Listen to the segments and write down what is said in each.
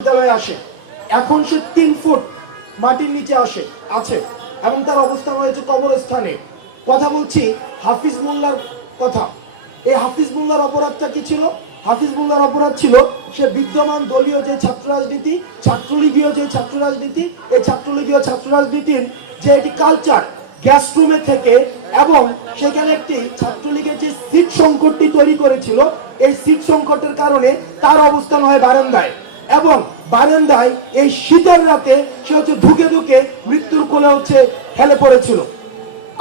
বিদ্যালয়ে আসে, এখন সে 3 ফুট মাটির নিচে আছে এবং তার অবস্থান হয়েছে কবরস্থানে। কথা বলছি হাফিজ মোল্লার কথা। এই হাফিজ মোল্লার অপরাধটা কি ছিল? হাফিজ মোল্লার অপরাধ ছিল সে বিদ্যমান দলীয় যে ছাত্র রাজনীতি, ছাত্রলীগীয় যে ছাত্র রাজনীতি, এই ছাত্রলীগীয় ছাত্র রাজনীতির যে একটি কালচার গ্যাস রুমে থেকে, এবং সেখানে একটি ছাত্রলীগের যে সিট সংকটটি তৈরি করেছিল, এই সিট সংকটের কারণে তার অবস্থান হয় বারান্দায়, এবং বারান্দায় এই শীতের রাতে সে ধুকে ধুকে মৃত্যুর কোলে হেলে পড়েছিল।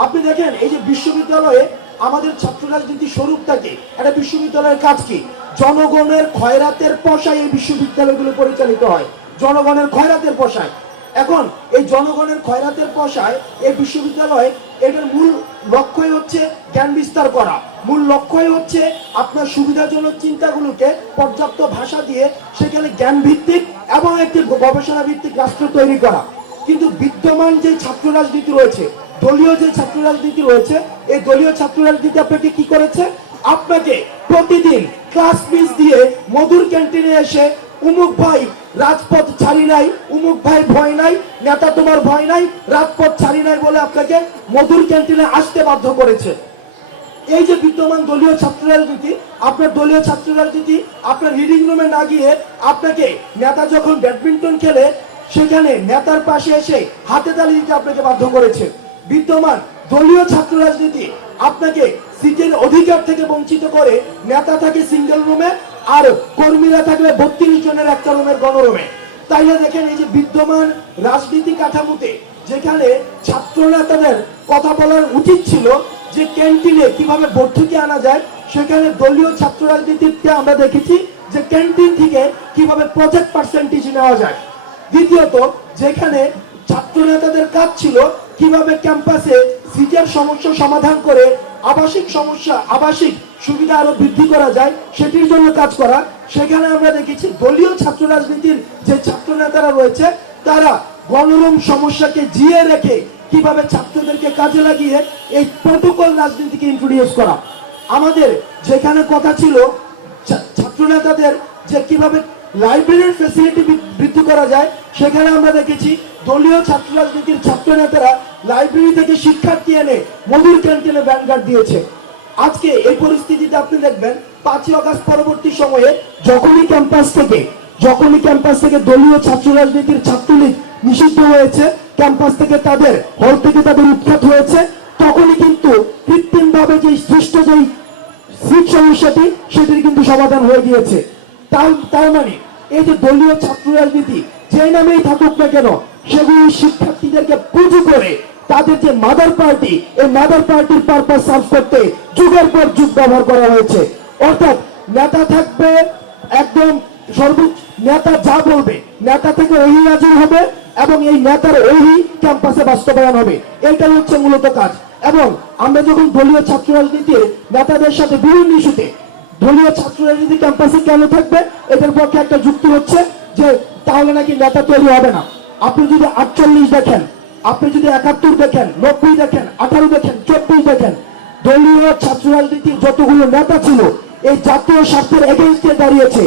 আপনি দেখেন এই যে বিশ্ববিদ্যালয়ে আমাদের ছাত্র রাজনীতি স্বরূপটা কি? একটা বিশ্ববিদ্যালয়ের কাজ কি? জনগণের খয়রাতের পয়সায় এই বিশ্ববিদ্যালয়গুলো পরিচালিত হয়, জনগণের খয়রাতের পয়সায়। এখন এই জনগণের খয়রাতের পয়সায় এই বিশ্ববিদ্যালয়, এটার মূল লক্ষ্যই হচ্ছে জ্ঞান বিস্তার করা, মূল লক্ষ্যই হচ্ছে আপনার সুবিধাজনক চিন্তাগুলোকে পর্যাপ্ত ভাষা দিয়ে সেখানে জ্ঞান ভিত্তিক এবং একটি গবেষণা ভিত্তিক রাষ্ট্র তৈরি করা। কিন্তু বিদ্যমান যে ছাত্র রাজনীতি রয়েছে, দলীয় যে ছাত্র রাজনীতি রয়েছে, এই দলীয় ছাত্র রাজনীতি আপনাকে কি করেছে? আপনাকে প্রতিদিন ক্লাস মিস দিয়ে মধুর ক্যান্টিনে এসে উমুক ভাই রাজপথ ছাড়ি নাই, উমুক ভাই ভয় নাই, নেতা তোমার ভয় নাই, রাজপথ ছাড়ি নাই বলে আপনাকে মধুর ক্যান্টিনে আসতে বাধ্য করেছে। এই যে বিদ্যমান দলীয় ছাত্র রাজনীতি, আপনার দলীয় ছাত্র রাজনীতি আপনার রিডিং রুমে না গিয়ে আপনাকে নেতা যখন ব্যাডমিন্টন খেলে সেখানে নেতার পাশে এসে হাতে তালি দিতে আপনাকে বাধ্য করেছে। বিদ্যমান দলীয় ছাত্র রাজনীতি আপনাকে সিটের অধিকার থেকে বঞ্চিত করে, নেতা থাকে সিঙ্গেল রুমে আর কর্মীরা থাকবে 32 জনের একটা রুমের গণরুমে। তাইলে দেখেন এই যে বিদ্যমান রাজনীতি কাঠামোতে যেখানে ছাত্র নেতাদের কথা বলার উচিত ছিল যে ক্যান্টিনে কিভাবে ভর্তুকি আনা যায়, সেখানে দলীয় ছাত্র রাজনীতিতে আমরা দেখেছি যে ক্যান্টিন থেকে কিভাবে প্রজেক্ট পার্সেন্টেজ নেওয়া যায়। দ্বিতীয়ত, যেখানে ছাত্র নেতাদের কাজ ছিল কিভাবে ক্যাম্পাসে সিটের সমস্যা সমাধান করে আবাসিক সুবিধা আরো বৃদ্ধি করা যায় সেটির জন্য কাজ করা, সেখানে আমরা দেখেছি দলীয় ছাত্র রাজনীতির যে ছাত্র নেতারা রয়েছে তারা গণরুম সমস্যাকে জিয়ে রেখে কিভাবে ছাত্রদেরকে কাজে লাগিয়ে এই প্রটোকল রাজনীতিকে ইন্ট্রোডিউস করা। আমাদের যেখানে কথা ছিল ছাত্র নেতাদের যে কিভাবে লাইব্রেরির ফ্যাসিলিটি বৃদ্ধি করা যায়, সেখানে আমরা দেখেছি দলীয় ছাত্র রাজনীতির ছাত্র নেতারা লাইব্রেরি থেকে শিক্ষার্থী এনে মধুর ক্যান্টিনে ভ্যানগার্ড দিয়েছে। আজকে এই পরিস্থিতিতে আপনি দেখবেন 5ই আগস্ট পরবর্তী সময়ে যখনই ক্যাম্পাস থেকে দলীয় ছাত্র রাজনীতির ছাত্রলীগ নিষিদ্ধ হয়েছে, ক্যাম্পাস থেকে তাদের হল থেকে তাদের উৎখাত হয়েছে, তখনই কিন্তু কৃত্রিমভাবে যে সৃষ্ট যে সিট সমস্যাটি সেটির কিন্তু সমাধান হয়ে গিয়েছে। তার মানে এই যে দলীয় ছাত্র রাজনীতি যে নামেই থাকুক না কেন, সেগুলি শিক্ষার্থীদেরকে পুঁজি করে তাদের যে মাদার পার্টি, এই মাদার পার্টির পারপাস সার্ভ করতে যুগের পর যুগ ব্যবহার করা হয়েছে। অর্থাৎ নেতা থাকবে একদম নেতা যা বলবে, নেতা থেকে ওহি নাজির হবে এবং এই নেতার ওহি ক্যাম্পাসে বাস্তবায়ন হবে, এটাই হচ্ছে মূলত কাজ। এবং আমরা যখন দলীয় ছাত্র রাজনীতির নেতাদের সাথে বিভিন্ন ইস্যুতে দলীয় ছাত্র রাজনীতি ক্যাম্পাসে কেন থাকবে, এটার পক্ষে একটা যুক্তি হচ্ছে যে তাহলে নাকি নেতা তৈরি হবে না। আপনি যদি 48 দেখেন, আপনি যদি 71 দেখেন, 90 দেখেন, 18 দেখেন, 24 দেখেন, দলীয় ছাত্র রাজনীতির যতগুলো নেতা ছিল এই জাতীয় স্বার্থের এগেইনস্টে দাঁড়িয়েছে।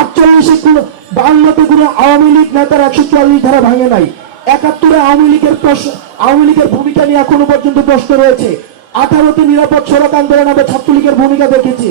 48 কোনো 52তে কোনো আওয়ামী লীগ নেতার 144 ধারা ভাঙে নাই। 71-এ আওয়ামী লীগের ভূমিকা নিয়ে এখনো পর্যন্ত প্রশ্ন রয়েছে। 18তে নিরাপদ সড়ক আন্দোলন আমরা ছাত্রলীগের ভূমিকা দেখেছি।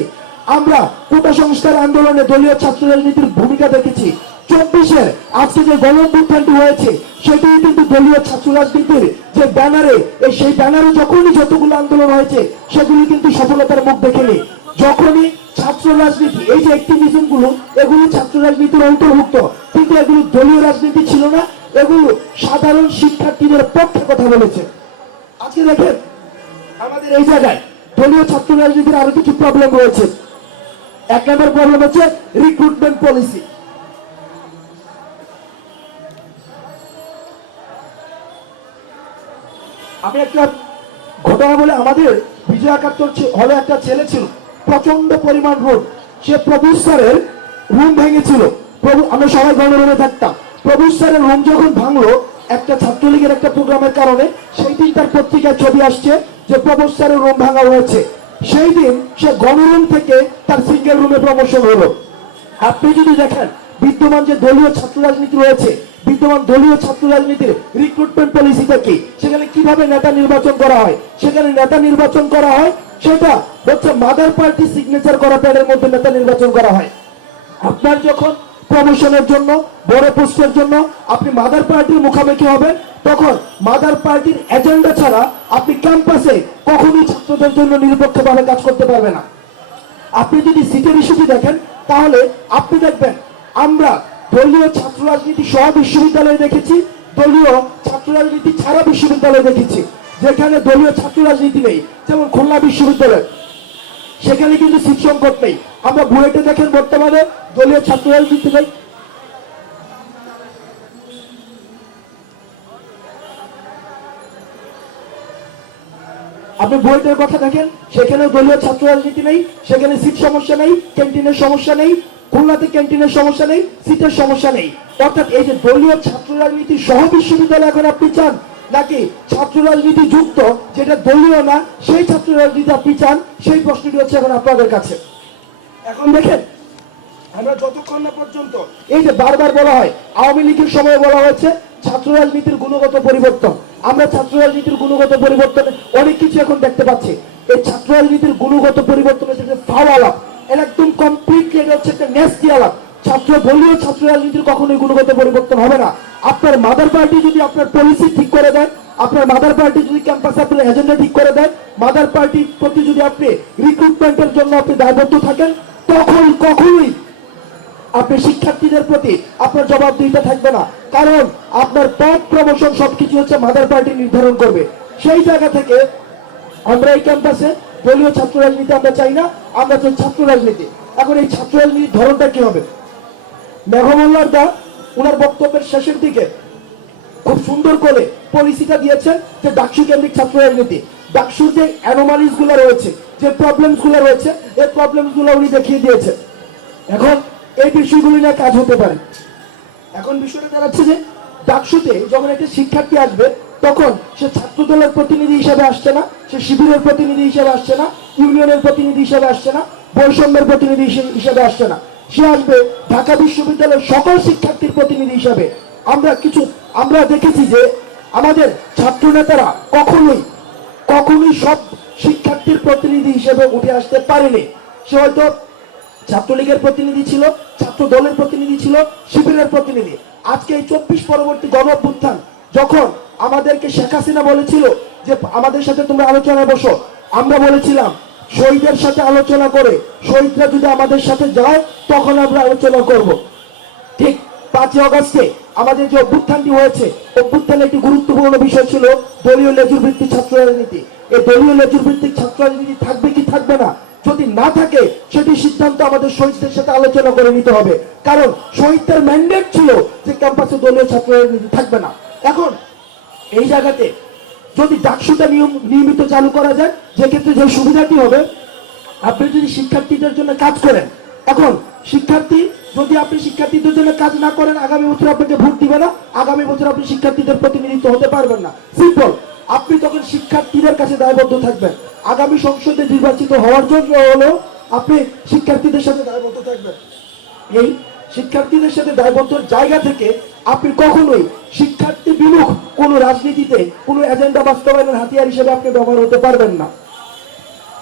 আমরা কোটা সংস্কার আন্দোলনে দলীয় ছাত্র রাজনীতির ভূমিকা দেখেছি। 24-এর আজকে যে গণঅভ্যুত্থানটি হয়েছে সেটি কিন্তু দলীয় ছাত্র রাজনীতির যে ব্যানারে, সেই ব্যানারে যখনই যতগুলো আন্দোলন হয়েছে সেগুলি কিন্তু সফলতার মুখ দেখেনি। যখনই ছাত্র রাজনীতি এই যে অ্যাক্টিভিজম গুলো, এগুলি ছাত্র রাজনীতির অন্তর্ভুক্ত, কিন্তু এগুলি দলীয় রাজনীতি ছিল না, এগুলো সাধারণ শিক্ষার্থীদের পক্ষে কথা বলেছে। আজকে দেখেন আমাদের এই জায়গায় দলীয় ছাত্র রাজনীতির আরো কিছু প্রবলেম রয়েছে। 1 নম্বর প্রবলেম হচ্ছে রিক্রুটমেন্ট পলিসি। আমি একটা ঘটনা বলে, আমাদের বিজয় 71 হলে একটা ছেলে ছিল, প্রচন্ড পরিমাণ রোদ, সে প্রভু স্যারের রুম ভেঙেছিল। আমরা সবাই গণরুমে থাকতাম। প্রভু স্যারের রুম যখন ভাঙলো একটা ছাত্রলীগের একটা প্রোগ্রামের কারণে, সেই দিন তার পত্রিকায় ছবি আসছে যে প্রভু স্যারের রুম ভাঙা হয়েছে। সেই দিন সে গণরুম থেকে তার সিঙ্গেল রুমে প্রমোশন হলো। আপনি যদি দেখেন বিদ্যমান যে দলীয় ছাত্র রাজনীতি রয়েছে, বিদ্যমান দলীয় ছাত্র রাজনীতির রিক্রুটমেন্ট পলিসিটা কি, সেখানে কিভাবে নেতা নির্বাচন করা হয়, সেখানে নেতা নির্বাচন করা হয় সেটা হচ্ছে মাদার পার্টি সিগনেচার করা প্যাডের মধ্যে নেতা নির্বাচন করা হয়। আপনার যখন প্রমোশনের জন্য, বড় পোস্টের জন্য আপনি মাদার পার্টির মুখামুখি হবেন, তখন মাদার পার্টির এজেন্ডা ছাড়া আপনি ক্যাম্পাসে কখনোই ছাত্রদের জন্য নিরপেক্ষভাবে কাজ করতে পারবে না। আপনি যদি সিটের ইস্যুটি দেখেন তাহলে আপনি দেখবেন আমরা দলীয় ছাত্র রাজনীতি সহ বিশ্ববিদ্যালয়ে দেখেছি, দলীয় ছাত্র রাজনীতি ছাড়া বিশ্ববিদ্যালয়ে দেখেছি। যেখানে দলীয় ছাত্র রাজনীতি নেই, যেমন খুলনা বিশ্ববিদ্যালয়, সেখানে কিন্তু সিট সংকট নেই। আমরা বুয়েটে দেখেন বর্তমানে দলীয় ছাত্র রাজনীতি নেই। আপনি বুয়েটের কথা দেখেন, সেখানে দলীয় ছাত্র রাজনীতি নেই, সেখানে সিট সমস্যা নেই, ক্যান্টিনের সমস্যা নেই। খুলনাতে ক্যান্টিনের সমস্যা নেই, সিটের সমস্যা নেই। অর্থাৎ এই যে দলীয় ছাত্র রাজনীতি সহ বিশ্ববিদ্যালয় এখন আপনি চান, নাকি ছাত্র রাজনীতি যুক্ত যেটা দলীয় না সেই ছাত্র রাজনীতি আপনি চান, সেই প্রশ্নটি হচ্ছে এখন আপনাদের কাছে। এখন দেখেন, আমরা যতক্ষণ না পর্যন্ত এই যে বারবার বলা হয়, আওয়ামী লীগের সময় বলা হয়েছে ছাত্র রাজনীতির গুণগত পরিবর্তন, আমরা ছাত্র রাজনীতির গুণগত পরিবর্তনে অনেক কিছু এখন দেখতে পাচ্ছি। এই ছাত্র রাজনীতির গুণগত পরিবর্তন হচ্ছে ফাও আলাপ, এটা একদম কমপ্লিটলি এটা হচ্ছে একটা ন্যাস্টি আলাপ। দলীয় ছাত্র রাজনীতির কখনোই গুণগত পরিবর্তন হবে না। আপনার মাদার পার্টি যদি আপনার পলিসি ঠিক করে দেন, আপনার মাদার পার্টি যদি ক্যাম্পাসে আপনার এজেন্ডা ঠিক করে দেন, মাদার পার্টির প্রতি যদি আপনি রিক্রুটমেন্টের জন্য আপনি দায়বদ্ধ থাকেন, তখন কখনোই আপনি শিক্ষার্থীদের প্রতি আপনার জবাবদিহিতা থাকবে না। কারণ আপনার পদ প্রমোশন সবকিছু হচ্ছে মাদার পার্টি নির্ধারণ করবে। সেই জায়গা থেকে আমরা এই ক্যাম্পাসে দলীয় ছাত্র রাজনীতি আমরা চাই না, আমরা চাই ছাত্র রাজনীতি। এখন এই ছাত্র রাজনীতির ধরনটা কি হবে? মেঘমল্লার দা ওনার বক্তব্যের শেষের দিকে খুব সুন্দর করে পলিসিটা দিয়েছেন যে ডাকসু কেন্দ্রিক ছাত্র রাজনীতি, ডাকসুর যে অ্যানোমালিস গুলো রয়েছে, যে প্রবলেমস গুলো রয়েছে, এই প্রবলেমস গুলো উনি দেখিয়ে দিয়েছেন। এখন এই বিষয়গুলি নিয়ে কাজ হতে পারে। এখন বিষয়টা দাঁড়াচ্ছে যে ডাকসুতে যখন একটা শিক্ষার্থী আসবে, তখন সে ছাত্র দলের প্রতিনিধি হিসেবে আসছে না, সে শিবিরের প্রতিনিধি হিসেবে আসছে না, ইউনিয়নের প্রতিনিধি হিসেবে আসছে না, বৈষম্যের প্রতিনিধি হিসেবে আসছে না, সে আসবে ঢাকা বিশ্ববিদ্যালয়ের সকল শিক্ষার্থীর প্রতিনিধি হিসেবে। আমরা দেখেছি যে আমাদের ছাত্র নেতারা কখনোই সব শিক্ষার্থীর প্রতিনিধি হিসেবে উঠে আসতে পারেনি। সে হয়তো ছাত্রলীগের প্রতিনিধি ছিল, ছাত্র দলের প্রতিনিধি ছিল, শিবিরের প্রতিনিধি। আজকে এই 24 পরবর্তী গণ অভ্যুত্থান যখন আমাদেরকে শেখ হাসিনা বলেছিল যে আমাদের সাথে তোমরা আলোচনায় বসো, আমরা বলেছিলাম শহীদের সাথে আলোচনা করে শহীদরা যদি আমাদের সাথে যায় তখন আমরা আলোচনা করব। ঠিক 5 আগস্টে আমাদের যে অভ্যুত্থানটি হয়েছে, অভ্যুত্থানে একটি গুরুত্বপূর্ণ বিষয় ছিল দলীয় লেজুর ভিত্তিক ছাত্র রাজনীতি। এই দলীয় লেজুর ভিত্তিক ছাত্র রাজনীতি থাকবে কি থাকবে না, যদি না থাকে সেটি সিদ্ধান্ত আমাদের শহীদদের সাথে আলোচনা করে নিতে হবে। কারণ শহীদদের ম্যান্ডেট ছিল যে ক্যাম্পাসে দলীয় ছাত্র রাজনীতি থাকবে না। এখন এই জায়গাতে যদি ডাকসুটা নিয়মিত চালু করা যায়, যে ক্ষেত্রে যে সুবিধাটি হবে, আপনি যদি শিক্ষার্থীদের জন্য কাজ করেন, এখন শিক্ষার্থী যদি আপনি শিক্ষার্থীদের জন্য কাজ না করেন, আগামী বছর আপনাকে ভোট দিবে না, আগামী বছর আপনি শিক্ষার্থীদের প্রতিনিধিত্ব হতে পারবেন না। সিম্পল। আপনি তখন শিক্ষার্থীদের কাছে দায়বদ্ধ থাকবেন। আগামী সংসদে নির্বাচিত হওয়ার জন্য হলেও আপনি শিক্ষার্থীদের সাথে দায়বদ্ধ থাকবেন। এই শিক্ষার্থীদের সাথে দায়বদ্ধ জায়গা থেকে আপনি কখনোই শিক্ষার্থী বিমুখ কোন রাজনীতিতে কোন এজেন্ডা বাস্তবায়নের হাতিয়ার হিসেবে আপনি ব্যবহার হতে পারবেন না।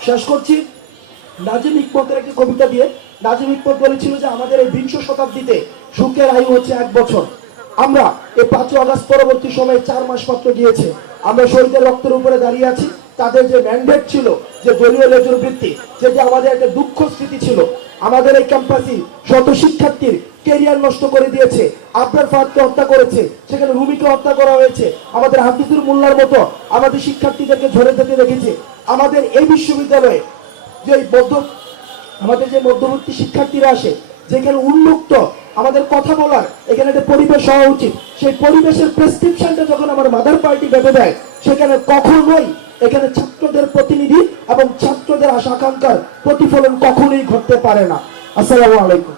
শেষ করছি নাজিম হিকমতের একটি কবিতা দিয়ে। নাজিম হিকমত বলেছিল যে আমাদের এই 20 শতাব্দীতে সুখের আয়ু হচ্ছে 1 বছর। আমরা এই 5 আগস্ট পরবর্তী সময়ে 4 মাস মাত্র গিয়েছে। আমরা শহীদের রক্তের উপরে দাঁড়িয়ে আছি। তাদের যে ম্যান্ডেট ছিল, যে দলীয় লেজুর বৃত্তি, যেটি আমাদের একটা দুঃখ স্মৃতি ছিল, আমাদের এই ক্যাম্পাসে শত শিক্ষার্থীর ক্যারিয়ার নষ্ট করে দিয়েছে। আবরার ফাহাদকে হত্যা করেছে, সেখানে রুমিকে হত্যা করা হয়েছে, আমাদের হাফিজুর মোল্লার মতো আমাদের শিক্ষার্থীদেরকে ঝরে যেতে দেখেছে। আমাদের এই বিশ্ববিদ্যালয়ে যে আমাদের যে মধ্যবর্তী শিক্ষার্থীরা আসে, যেখানে উন্মুক্ত আমাদের কথা বলার এখানে একটা পরিবেশ হওয়া উচিত, সেই পরিবেশের প্রেসক্রিপশনটা যখন আমার মাদার পার্টি বেঁধে দেয়, সেখানে কখনোই এখানে ছাত্রদের প্রতিনিধি এবং ছাত্রদের আশা আকাঙ্ক্ষার প্রতিফলন কখনোই ঘটতে পারে না। আসসালামু আলাইকুম।